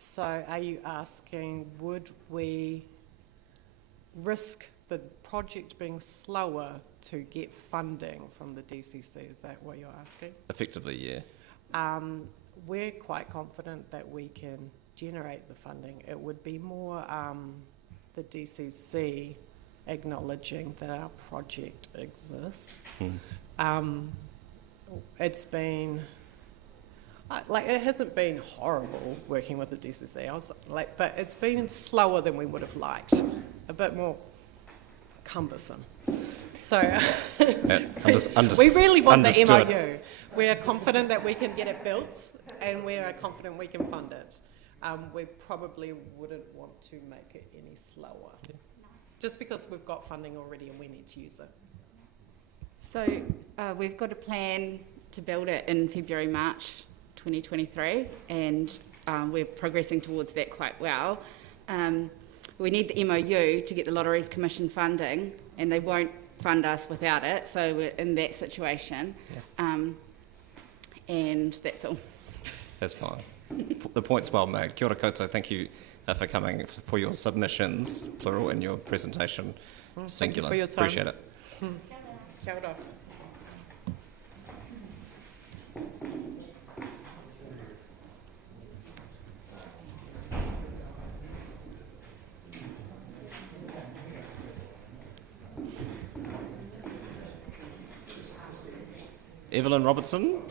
So are you asking, would we risk the project being slower to get funding from the DCC? Is that what you're asking? Effectively, yeah. We're quite confident that we can generate the funding. It would be more the DCC acknowledging that our project exists. It's been, it hasn't been horrible working with the DCC. But it's been slower than we would have liked, a bit more cumbersome. So we really want understood. the MOU. We are confident that we can get it built, and we are confident we can fund it. We probably wouldn't want to make it any slower, just because we've got funding already and we need to use it. So we've got a plan to build it in February, March 2023, and we're progressing towards that quite well. We need the MOU to get the Lotteries Commission funding, and they won't fund us without it, so we're in that situation. And that's all. That's fine. The point's well made. Kia ora koutou, thank you for coming, for your submissions, plural, and your presentation, singular. Thank you for your time. Appreciate it. Kia ora. Evelyn Robertson,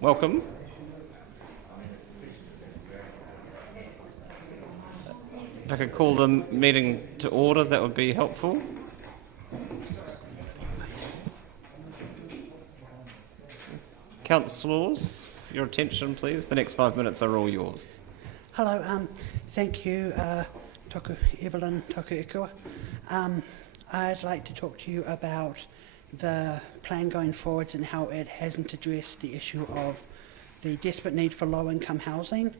welcome. If I could call the meeting to order, that would be helpful. Councillors, your attention please. The next 5 minutes are all yours. Hello, thank you, Evelyn Toku Ikua. I'd like to talk to you about the plan going forwards and how it hasn't addressed the issue of the desperate need for low-income housing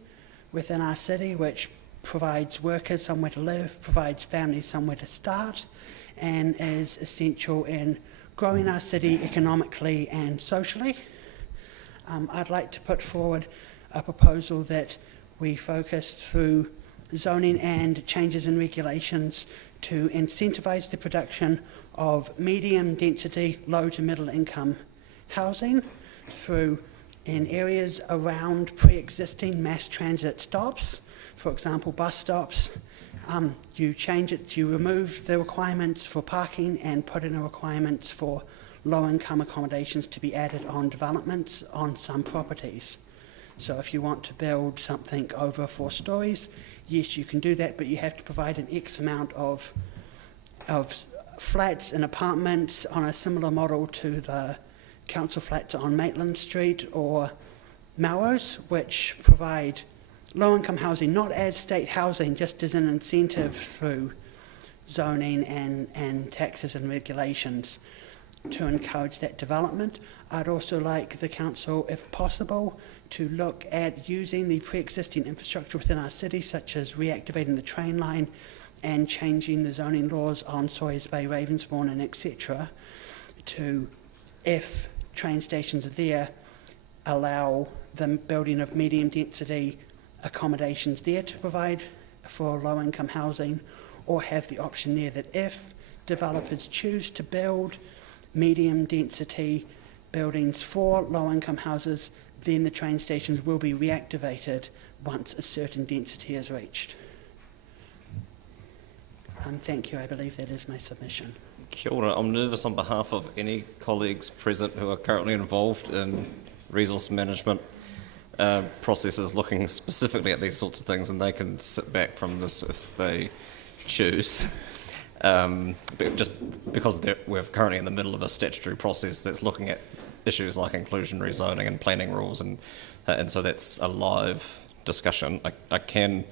within our city, which provides workers somewhere to live, provides families somewhere to start, and is essential in growing our city economically and socially. I'd like to put forward a proposal that we focus through zoning and changes in regulations to incentivise the production of medium density, low to middle income housing through in areas around pre-existing mass transit stops, for example bus stops. You change it, you remove the requirements for parking and put in the requirements for low income accommodations to be added on developments on some properties. So if you want to build something over 4 stories, yes, you can do that, but you have to provide an X amount of flats and apartments on a similar model to the council flats on Maitland Street or Melrose, which provide low-income housing, not as state housing, just as an incentive through zoning and taxes and regulations to encourage that development. I'd also like the council, if possible, to look at using the pre-existing infrastructure within our city, such as reactivating the train line and changing the zoning laws on Sawyers Bay, Ravensbourne and etc. to, if train stations are there, allow the building of medium density accommodations there to provide for low income housing, or have the option there that if developers choose to build medium density buildings for low income houses, then the train stations will be reactivated once a certain density is reached. Thank you. I believe that is my submission. Kia ora. I'm nervous on behalf of any colleagues present who are currently involved in resource management processes looking specifically at these sorts of things, and they can sit back from this if they choose. But just because we're currently in the middle of a statutory process that's looking at issues like inclusionary zoning and planning rules, and so that's a live discussion. I can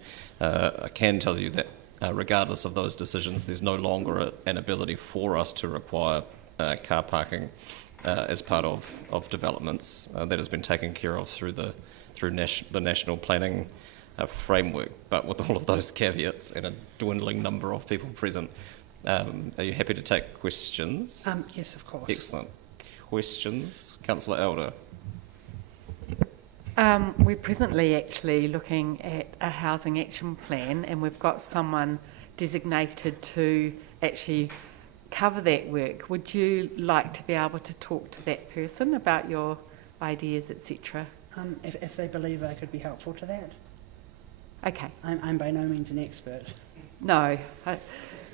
tell you that regardless of those decisions, there's no longer an ability for us to require car parking as part of developments. That has been taken care of through the national planning framework. But with all of those caveats and a dwindling number of people present, are you happy to take questions? Yes, of course. Excellent. Questions? Councillor Elder. We're presently actually looking at a housing action plan, and we've got someone designated to actually cover that work. Would you like to be able to talk to that person about your ideas, etc.? If they believe I could be helpful to that. Okay. I'm by no means an expert. No,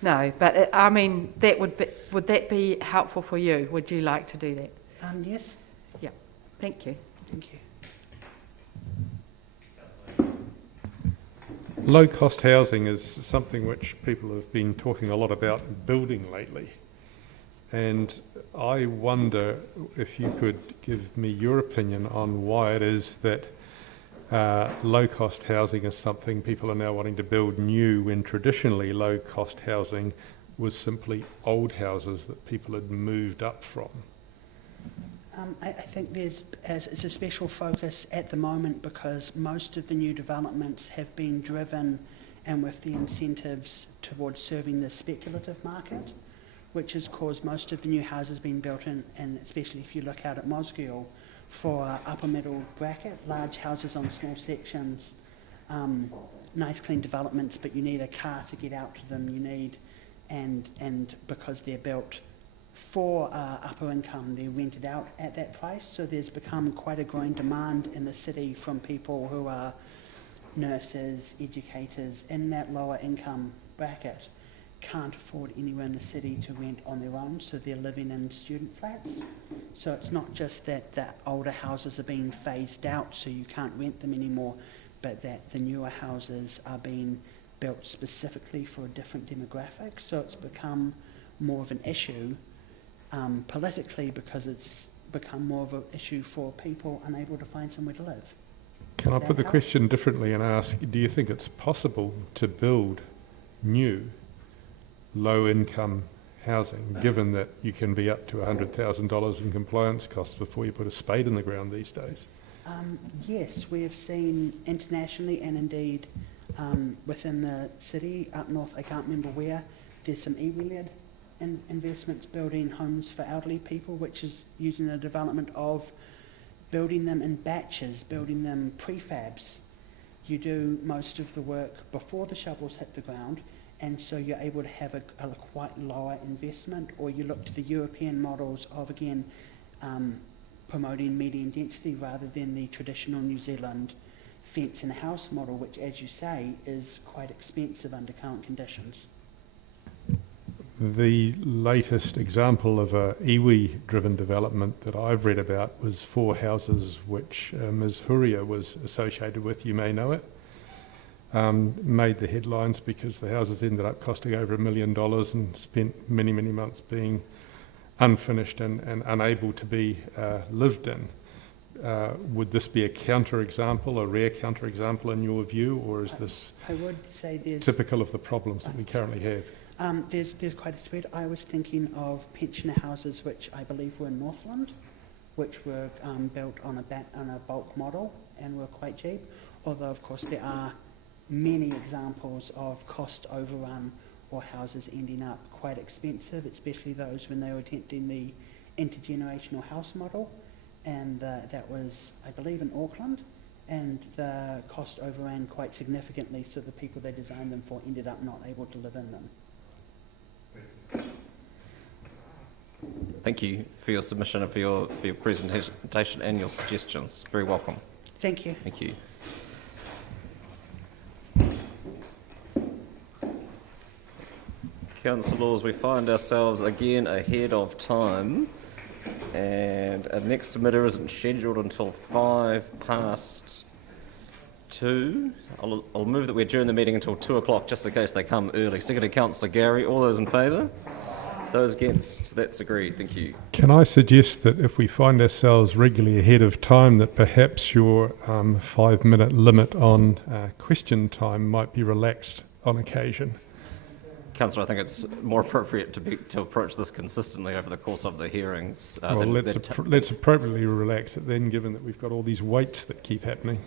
no, but I mean, would that be helpful for you? Would you like to do that? Yes. Yeah. Thank you. Thank you. Low-cost housing is something which people have been talking a lot about building lately. And I wonder if you could give me your opinion on why it is that low-cost housing is something people are now wanting to build new, when traditionally low-cost housing was simply old houses that people had moved up from. I think it's a special focus at the moment because most of the new developments have been driven and with the incentives towards serving the speculative market, which has caused most of the new houses being built in, and especially if you look out at Mosgiel, for upper middle bracket, large houses on small sections, nice clean developments, but you need a car to get out to them, and because they're built for upper income, they're rented out at that price. So there's become quite a growing demand in the city from people who are nurses, educators in that lower income bracket, can't afford anywhere in the city to rent on their own, so they're living in student flats. So it's not just that the older houses are being phased out so you can't rent them anymore, but that the newer houses are being built specifically for a different demographic. So it's become more of an issue politically because it's become more of an issue for people unable to find somewhere to live. Can I put the question differently and ask, do you think it's possible to build new low-income housing, given that you can be up to $100,000 in compliance costs before you put a spade in the ground these days? Yes, we have seen internationally and indeed within the city up north, I can't remember where, there's some iwi-led investments building homes for elderly people, which is using the development of building them in batches, building them prefabs. You do most of the work before the shovels hit the ground, and so you're able to have a quite lower investment, or you look to the European models of, again, promoting medium density rather than the traditional New Zealand fence and house model, which, as you say, is quite expensive under current conditions. The latest example of a iwi-driven development that I've read about was 4 houses which Ms. Huria was associated with, you may know it. Made the headlines because the houses ended up costing over $1 million and spent many, many months being unfinished and unable to be lived in. Would this be a counterexample, a rare counterexample in your view, or is this I would say there's typical of the problems that we currently have? There's quite a spread. I was thinking of pensioner houses, which I believe were in Northland, which were built on a bulk model and were quite cheap. Although, of course, there are many examples of cost overrun or houses ending up quite expensive, especially those when they were attempting the intergenerational house model. And that was, I believe, in Auckland. And the cost overran quite significantly, so the people they designed them for ended up not able to live in them. Thank you for your submission and for your presentation and your suggestions. Very welcome. Thank you. Thank you. Councillors, we find ourselves again ahead of time, and our next emitter isn't scheduled until 2:05. I'll move that we adjourn the meeting until 2 o'clock, just in case they come early. Seconded Councillor Gary. All those in favour? Those against? That's agreed. Thank you. Can I suggest that if we find ourselves regularly ahead of time, that perhaps your 5-minute limit on question time might be relaxed on occasion? Councillor, I think it's more appropriate to approach this consistently over the course of the hearings. Well, let's appropriately relax it then, given that we've got all these waits that keep happening.